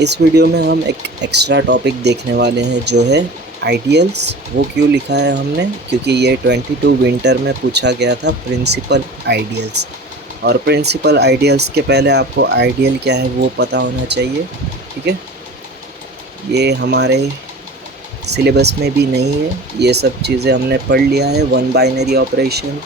इस वीडियो में हम एक एक्स्ट्रा टॉपिक देखने वाले हैं जो है आइडियल्स। वो क्यों लिखा है हमने, क्योंकि ये 22 विंटर में पूछा गया था प्रिंसिपल आइडियल्स। और प्रिंसिपल आइडियल्स के पहले आपको आइडियल क्या है वो पता होना चाहिए। ठीक है, ये हमारे सिलेबस में भी नहीं है, ये सब चीज़ें हमने पढ़ लिया है। One binary operation,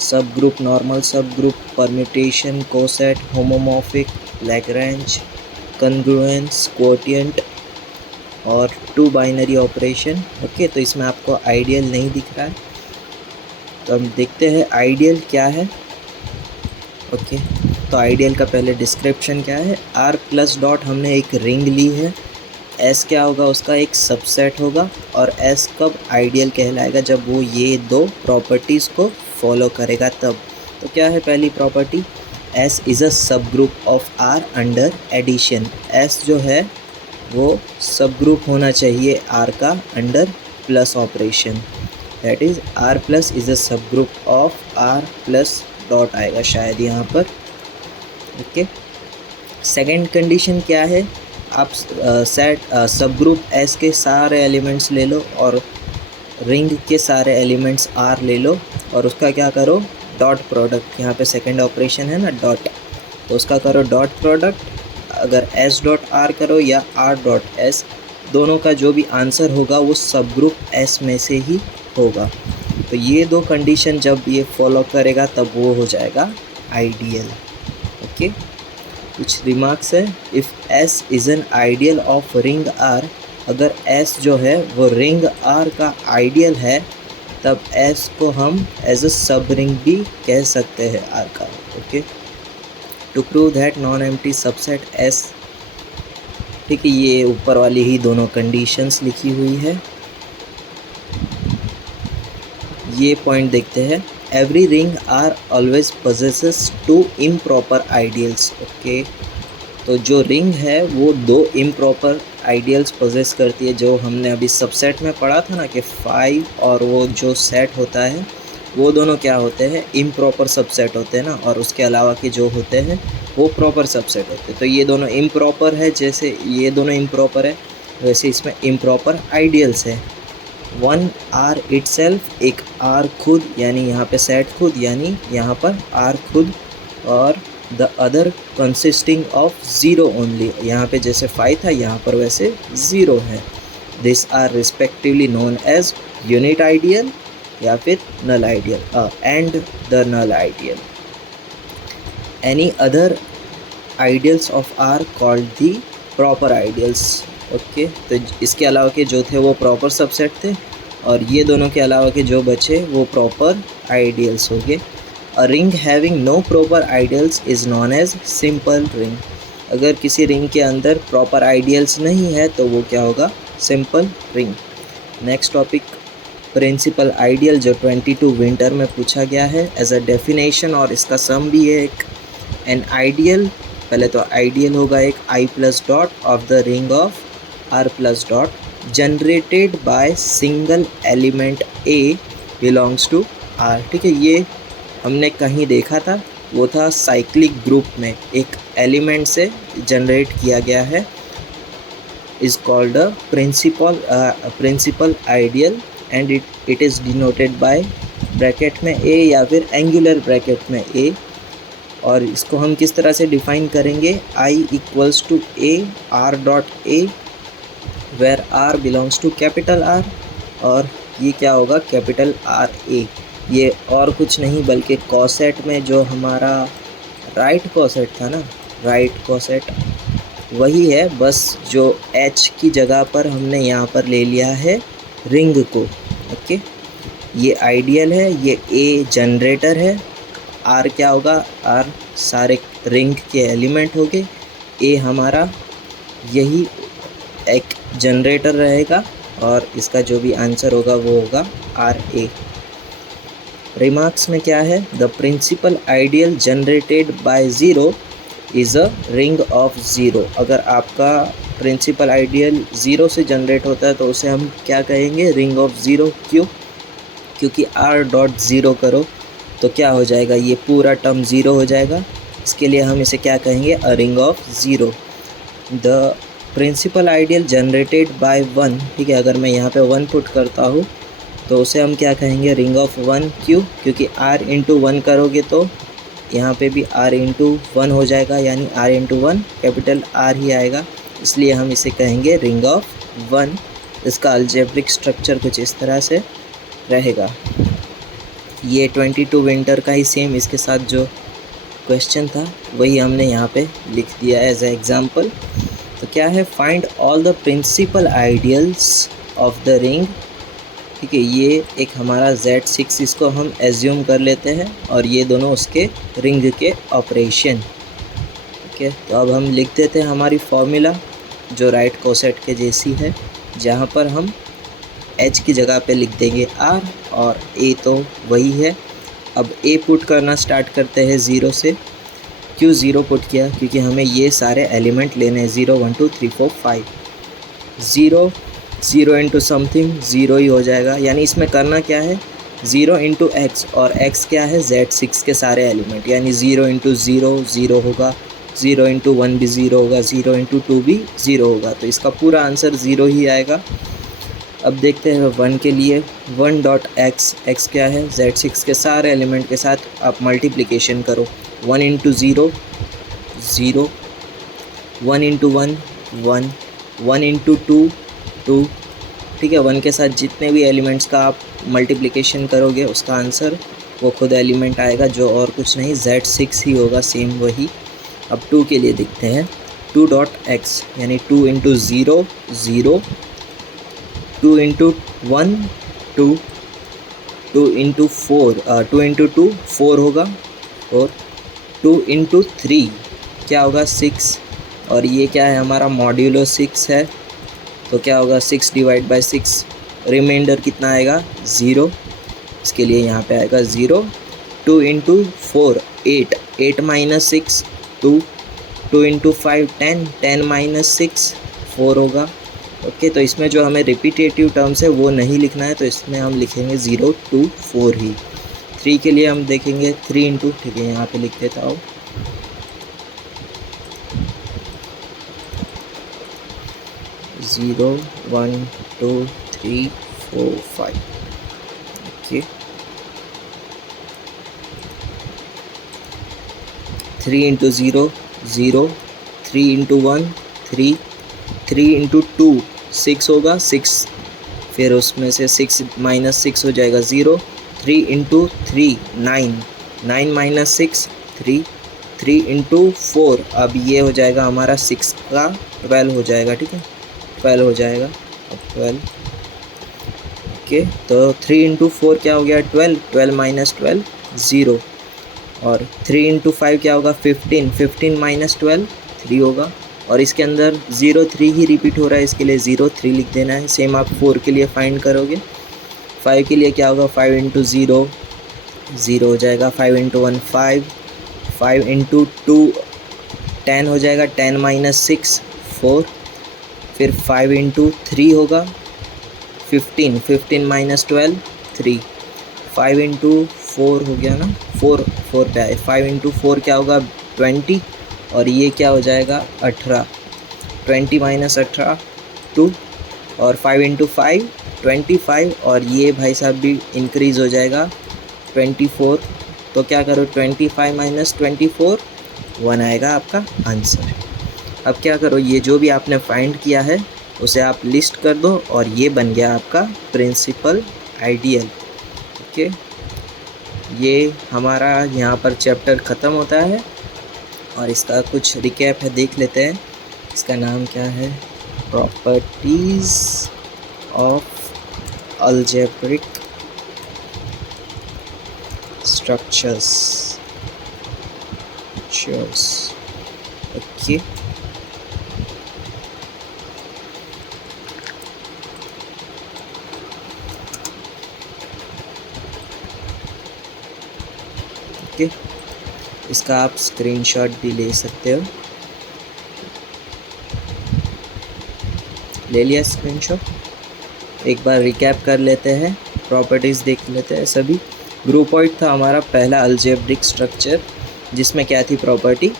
subgroup, normal subgroup, permutation, coset, homomorphic, Lagrange, congruence, quotient और टू बाइनरी ऑपरेशन। ओके, तो इसमें आपको आइडियल नहीं दिख रहा है, तो हम देखते हैं आइडियल क्या है। ओके, तो आइडियल का पहले डिस्क्रिप्शन क्या है। आर प्लस डॉट हमने एक रिंग ली है, एस क्या होगा, उसका एक सबसेट होगा। और एस कब आइडियल कहलाएगा, जब वो ये दो प्रॉपर्टीज़ को फॉलो करेगा तब। तो क्या है पहली property, S is a subgroup of R under addition. S जो है वो सब ग्रुप होना चाहिए आर का under plus operation, that is R plus is a subgroup of R plus dot आएगा शायद यहाँ पर। ओके, सेकेंड कंडीशन क्या है, आप सेट सब ग्रुप एस के सारे एलिमेंट्स ले लो और रिंग के सारे एलिमेंट्स आर ले लो और उसका क्या करो, डॉट प्रोडक्ट। यहाँ पे सेकेंड ऑपरेशन है ना डॉट, तो उसका करो डॉट प्रोडक्ट। अगर एस डॉट आर करो या आर डॉट एस, दोनों का जो भी आंसर होगा वो सब ग्रुप एस में से ही होगा। तो ये दो कंडीशन जब ये फॉलो करेगा तब वो हो जाएगा आइडियल। ओके, कुछ रिमार्क्स है। If S is an ideal of ring R, अगर एस जो है वो रिंग आर का आइडियल है तब एस को हम एज अ सब रिंग भी कह सकते हैं आर का। Okay, to prove that non empty subset S. ठीक है, ये ऊपर वाली ही दोनों कंडीशंस लिखी हुई है। ये पॉइंट देखते हैं, every ring R always possesses two improper ideals. Okay, तो जो रिंग है वो दो इम्प्रॉपर आइडियल्स पोजेस करती है, जो हमने अभी सबसेट में पढ़ा था ना कि 5 और वो जो सेट होता है वो दोनों क्या होते हैं, इम्प्रॉपर सबसेट होते हैं ना, और उसके अलावा के जो होते हैं वो प्रॉपर सबसेट होते हैं। तो ये दोनों इम्प्रॉपर है, जैसे ये दोनों इम्प्रॉपर है वैसे इसमें इम्प्रॉपर आइडियल्स है। वन आर इटसेल्फ, एक आर खुद, यानी यहाँ पे सेट खुद, यानी यहाँ पर आर खुद, और the other consisting of zero only. यहाँ पे जैसे 5 था यहाँ पर वैसे 0 है। This are respectively known as unit ideal या फिर null ideal and the null ideal. Any other ideals of R called the proper ideals. Okay, तो इसके अलावा के जो थे वो प्रॉपर सबसेट थे और ये दोनों के अलावा के जो बचे वो प्रॉपर आइडियल्स हो गए। A ring having no proper ideals is known as simple ring. अगर किसी रिंग के अंदर प्रॉपर आइडियल्स नहीं है तो वो क्या होगा, simple ring. Next topic, principal ideal, जो 22 विंटर में पूछा गया है एज अ डेफिनेशन, और इसका सम भी है एक। एन आइडियल, पहले तो आइडियल होगा एक I plus dot of the ring of R plus dot generated by single element A belongs to R. ठीक है, ये हमने कहीं देखा था, वो था साइक्लिक ग्रुप में एक एलिमेंट से जनरेट किया गया है, is called a principal ideal and it is denoted by bracket में ए या फिर एंगुलर ब्रैकेट में ए। और इसको हम किस तरह से डिफाइन करेंगे, I equals to A R dot A, where R belongs to capital R, और ये क्या होगा, कैपिटल आर ए। ये और कुछ नहीं बल्कि कॉसेट में जो हमारा राइट कॉसेट था ना, राइट कॉसेट वही है, बस जो एच की जगह पर हमने यहाँ पर ले लिया है रिंग को। ओके, ये आइडियल है, ये ए जनरेटर है, आर क्या होगा, आर सारे रिंग के एलिमेंट हो गए, ए हमारा यही एक जनरेटर रहेगा और इसका जो भी आंसर होगा वो होगा आर ए। रिमार्क्स में क्या है, the principal ideal generated by zero is a ring of zero. अगर आपका प्रिंसिपल आइडियल ज़ीरो से जनरेट होता है तो उसे हम क्या कहेंगे, रिंग ऑफ ज़ीरो। क्यों, क्योंकि आर डॉट ज़ीरो करो तो क्या हो जाएगा, ये पूरा टर्म ज़ीरो हो जाएगा, इसके लिए हम इसे क्या कहेंगे, a ring of zero. The principal ideal generated by one, ठीक है, अगर मैं यहाँ पे वन पुट करता हूँ तो उसे हम क्या कहेंगे, रिंग ऑफ वन। क्यों? क्योंकि r इंटू वन करोगे तो यहाँ पे भी r इंटू वन हो जाएगा, यानी r into one capital R ही आएगा, इसलिए हम इसे कहेंगे रिंग ऑफ वन। इसका अलजेब्रिक स्ट्रक्चर कुछ इस तरह से रहेगा। ये 22 विंटर का ही सेम इसके साथ जो क्वेश्चन था वही हमने यहाँ पे लिख दिया एज ए एग्जाम्पल। तो क्या है, find all the principal ideals of the ring, ठीक है, ये एक हमारा Z6, इसको हम एज्यूम कर लेते हैं, और ये दोनों उसके रिंग के ऑपरेशन। ठीक है, तो अब हम लिख देते हैं हमारी फॉर्मूला जो राइट कोसेट के जैसी है, जहाँ पर हम H की जगह पे लिख देंगे R और A तो वही है। अब A पुट करना स्टार्ट करते हैं ज़ीरो से। क्यों ज़ीरो पुट किया? क्योंकि हमें ये सारे एलिमेंट लेने हैं, 0 1 2 3 4 5। ज़ीरो इंटू समथिंग ज़ीरो ही हो जाएगा, यानी इसमें करना क्या है, 0 इंटू एक्स, और x क्या है, Z6 के सारे एलिमेंट, यानी 0 इंटू ज़ीरो ज़ीरो होगा, 0 इंटू वन भी ज़ीरो होगा, 0 इंटू टू भी ज़ीरो होगा, तो इसका पूरा आंसर ज़ीरो ही आएगा। अब देखते हैं वन के लिए, वन डॉट एक्स, एक्स क्या है, Z6 के सारे एलिमेंट के साथ आप मल्टीप्लिकेशन करो, 1 into zero zero, 1 into one one, 1 into two two, ठीक है, वन के साथ जितने भी एलिमेंट्स का आप मल्टीप्लिकेशन करोगे उसका आंसर वो खुद एलिमेंट आएगा, जो और कुछ नहीं Z6 ही होगा, सेम वही। अब टू के लिए देखते हैं, 2 डॉट एक्स, यानी 2 into zero zero, 2 into one two, 2 into four 2 into two 4 होगा, और 2 इंटू थ्री क्या होगा, 6, और ये क्या है हमारा मॉड्यूलो 6 है, तो क्या होगा 6 डिवाइड बाई 6, रिमाइंडर कितना आएगा 0, इसके लिए यहाँ पे आएगा 0। 2 into four 8, 8 minus 6 2, 2 into 5 10, 10 minus 6 4 होगा। ओके, तो इसमें जो हमें रिपीटेटिव टर्म्स है वो नहीं लिखना है, तो इसमें हम लिखेंगे 0 2 4 ही। 3 के लिए हम देखेंगे 3 इंटू, ठीक है, यहाँ पे लिख देता हूँ 0 1 2 3 4 5। Okay, 3 into zero zero, 3 into one 3, 3 into two 6 होगा 6, फिर उसमें से 6 माइनस 6 हो जाएगा 0। 3 into three 9, 9 minus 6 3, 3 into four, अब ये हो जाएगा हमारा 6 का 12 हो जाएगा, ठीक है, 12 हो जाएगा, अब 12। ओके, तो 3 इंटू फोर क्या हो गया 12, 12 माइनस 12 0, और 3 इंटू फाइव क्या होगा 15, 15 माइनस 12 3 होगा, और इसके अंदर 0 3 ही रिपीट हो रहा है, इसके लिए 0 3 लिख देना है। सेम आप 4 के लिए फाइंड करोगे, 5 के लिए क्या होगा 5 इंटू ज़ीरो ज़ीरो हो जाएगा, 5 इंटू वन 5, 5 इंटू टू 10 हो जाएगा, 10 माइनस 6 4, फिर 5 इंटू थ्री होगा 15, 15 माइनस 12 3, 5 इंटू फोर हो गया ना, 4 4 पे आए, 5 इंटू फोर क्या होगा 20, और ये क्या हो जाएगा 18, 20 माइनस 18 2, और 5 इंटू फाइव 25, और ये भाई साहब भी इंक्रीज़ हो जाएगा 24, तो क्या करो 25 माइनस 24 1 आएगा आपका आंसर। अब क्या करो, ये जो भी आपने फाइंड किया है उसे आप लिस्ट कर दो, और ये बन गया आपका प्रिंसिपल आइडियल। ओके, ये हमारा यहाँ पर चैप्टर ख़त्म होता है, और इसका कुछ रिकैप है देख लेते हैं। इसका नाम क्या है, properties of algebraic structures. Okay, okay, इसका आप स्क्रीनशॉट भी ले सकते हो। ले लिया स्क्रीनशॉट। एक बार रिकैप कर लेते हैं, प्रॉपर्टीज़ देख लेते हैं सभी। ग्रुपॉइड था हमारा पहला अलजेब्रिक स्ट्रक्चर, जिसमें क्या थी प्रॉपर्टी,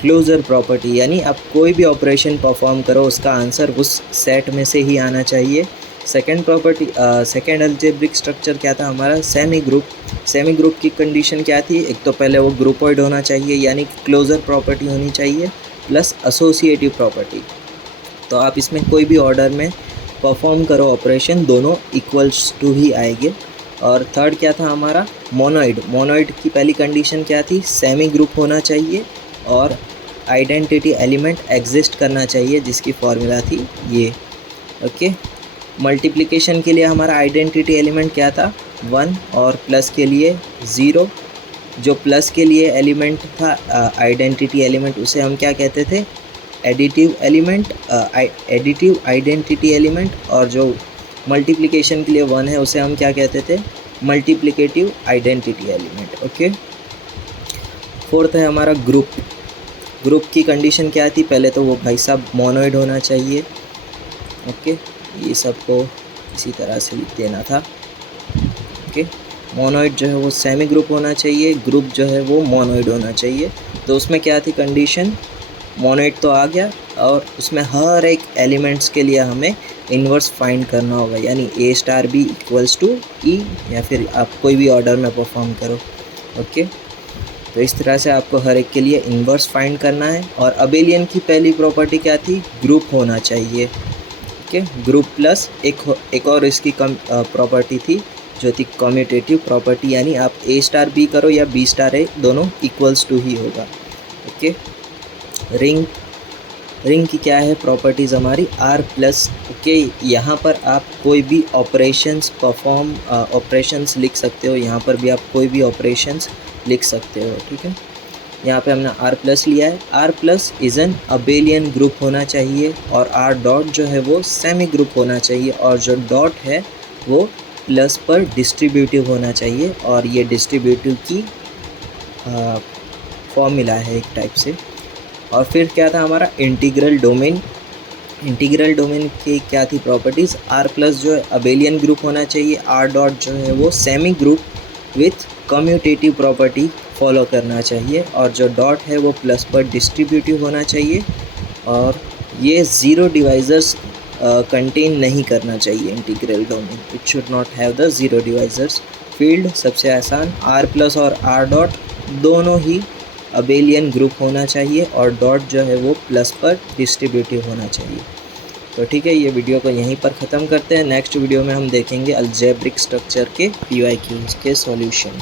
क्लोजर प्रॉपर्टी, यानी आप कोई भी ऑपरेशन परफॉर्म करो उसका आंसर उस सेट में से ही आना चाहिए। Second property, second algebraic structure क्या था हमारा, सेमी ग्रुप। सेमी ग्रुप की कंडीशन क्या थी, एक तो पहले वो ग्रुपॉइड होना चाहिए यानी क्लोजर प्रॉपर्टी होनी चाहिए प्लस एसोसिएटिव प्रॉपर्टी। तो आप इसमें कोई भी ऑर्डर में परफॉर्म करो ऑपरेशन, दोनों इक्वल्स टू ही आएंगे। और थर्ड क्या था हमारा, मोनोइड। मोनोइड की पहली कंडीशन क्या थी, सेमी ग्रुप होना चाहिए और आइडेंटिटी एलिमेंट एग्जिस्ट करना चाहिए, जिसकी फॉर्मूला थी ये। ओके, मल्टीप्लिकेशन के लिए हमारा आइडेंटिटी एलिमेंट क्या था, 1 और प्लस के लिए 0। जो प्लस के लिए एलिमेंट था आइडेंटिटी एलिमेंट, उसे हम क्या कहते थे, additive element, additive identity element. और जो मल्टीप्लिकेशन के लिए 1 है उसे हम क्या कहते थे, multiplicative identity element. Okay, fourth है हमारा ग्रुप। ग्रुप की कंडीशन क्या थी, पहले तो वो भाई साहब मोनोइड होना चाहिए। ओके, ये सबको इसी तरह से लिख देना था। ओके, मोनोइड जो है वो सेमी ग्रुप होना चाहिए, ग्रुप जो है वो मोनोइड होना चाहिए। तो उसमें क्या थी कंडीशन, मोनोइड तो आ गया और उसमें हर एक एलिमेंट्स के लिए हमें इन्वर्स फाइंड करना होगा, यानी ए स्टार बी इक्वल्स टू ई, या फिर आप कोई भी ऑर्डर में परफॉर्म करो। ओके, तो इस तरह से आपको हर एक के लिए इन्वर्स फाइंड करना है। और अबेलियन की पहली प्रॉपर्टी क्या थी, ग्रुप होना चाहिए। ओके, ग्रुप प्लस एक और इसकी प्रॉपर्टी थी जो थी कम्यूटेटिव प्रॉपर्टी, यानी आप ए स्टार बी करो या बी स्टार ए, दोनों इक्वल्स टू ही होगा। ओके, रिंग की क्या है प्रॉपर्टीज़ हमारी, आर प्लस। ओके, यहाँ पर आप कोई भी ऑपरेशंस लिख सकते हो, यहाँ पर भी आप कोई भी ऑपरेशंस लिख सकते हो। ठीक है, यहाँ पे हमने आर प्लस लिया है। R plus is an abelian group होना चाहिए और आर डॉट जो है वो सेमी ग्रुप होना चाहिए, और जो डॉट है वो प्लस पर डिस्ट्रीब्यूटिव होना चाहिए। और ये डिस्ट्रीब्यूटिव की फॉर्मूला है एक टाइप से। और फिर क्या था हमारा इंटीग्रल डोमेन। इंटीग्रल डोमेन की क्या थी प्रॉपर्टीज़, आर प्लस जो है अबेलियन ग्रुप होना चाहिए, आर डॉट जो है वो semi group with commutative property follow करना चाहिए, और जो डॉट है वो प्लस पर डिस्ट्रीब्यूटिव होना चाहिए, और ये ज़ीरो डिवाइज़र्स कंटेन नहीं करना चाहिए integral domain. It should not have the zero divisors. Field सबसे आसान, आर प्लस और आर डॉट दोनों ही अबेलियन ग्रुप होना चाहिए, और डॉट जो है वो प्लस पर डिस्ट्रीब्यूटिव होना चाहिए। तो ठीक है, ये वीडियो को यहीं पर ख़त्म करते हैं। नेक्स्ट वीडियो में हम देखेंगे अलजेब्रिक स्ट्रक्चर के PYQs के सॉल्यूशन।